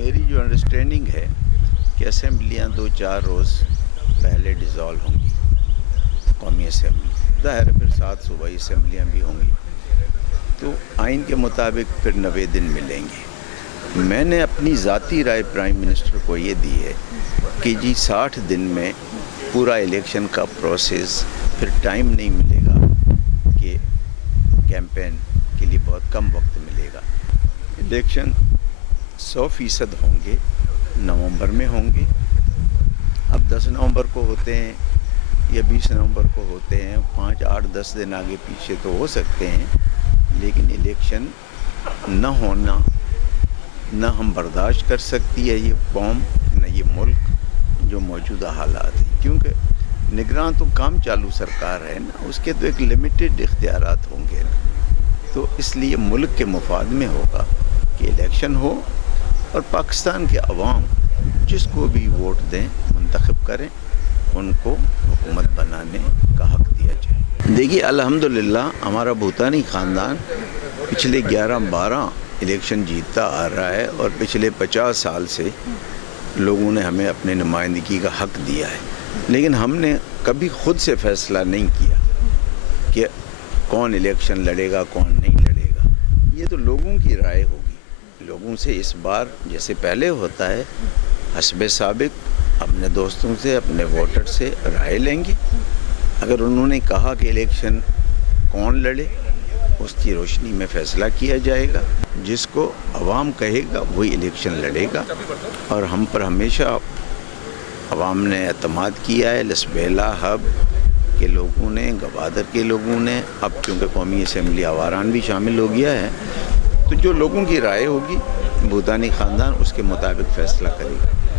میری جو انڈرسٹینڈنگ ہے کہ اسمبلیاں 2-4 روز پہلے ڈیزالو ہوں گی، قومی اسمبلی ظاہر ہے، پھر 7 صوبائی اسمبلیاں بھی ہوں گی، تو آئین کے مطابق پھر 90 دن ملیں گے۔ میں نے اپنی ذاتی رائے پرائم منسٹر کو یہ دی ہے کہ جی 60 دن میں پورا الیکشن کا پروسیس، پھر ٹائم نہیں ملے گا کہ کیمپین کے لیے بہت کم وقت ملے گا۔ الیکشن 100% ہوں گے، نومبر میں ہوں گے۔ اب 10 نومبر کو ہوتے ہیں یا 20 نومبر کو ہوتے ہیں، 5، 8، 10 دن آگے پیچھے تو ہو سکتے ہیں، لیکن الیکشن نہ ہونا نہ ہم برداشت کر سکتی ہے یہ قوم، نہ یہ ملک جو موجودہ حالات ہیں، کیونکہ نگراں تو کام چالو سرکار ہے نا، اس کے تو ایک لمیٹڈ اختیارات ہوں گے نا، تو اس لیے ملک کے مفاد میں ہوگا کہ الیکشن ہو اور پاکستان کے عوام جس کو بھی ووٹ دیں، منتخب کریں، ان کو حکومت بنانے کا حق دیا جائے۔ دیکھیے الحمدللہ ہمارا بھوتانی خاندان پچھلے 11-12 الیکشن جیتتا آ رہا ہے، اور پچھلے 50 سال سے لوگوں نے ہمیں اپنے نمائندگی کا حق دیا ہے، لیکن ہم نے کبھی خود سے فیصلہ نہیں کیا کہ کون الیکشن لڑے گا کون نہیں لڑے گا۔ یہ تو لوگوں کی رائے ہوگی، لوگوں سے اس بار جیسے پہلے ہوتا ہے حسب سابق اپنے دوستوں سے، اپنے ووٹر سے رائے لیں گے۔ اگر انہوں نے کہا کہ الیکشن کون لڑے، اس کی روشنی میں فیصلہ کیا جائے گا، جس کو عوام کہے گا وہی الیکشن لڑے گا۔ اور ہم پر ہمیشہ عوام نے اعتماد کیا ہے، لسبیلا ہب کے لوگوں نے، گوادر کے لوگوں نے، اب چونکہ قومی اسمبلی آواران بھی شامل ہو گیا ہے، تو جو لوگوں کی رائے ہوگی بھوتانی خاندان اس کے مطابق فیصلہ کرے گا۔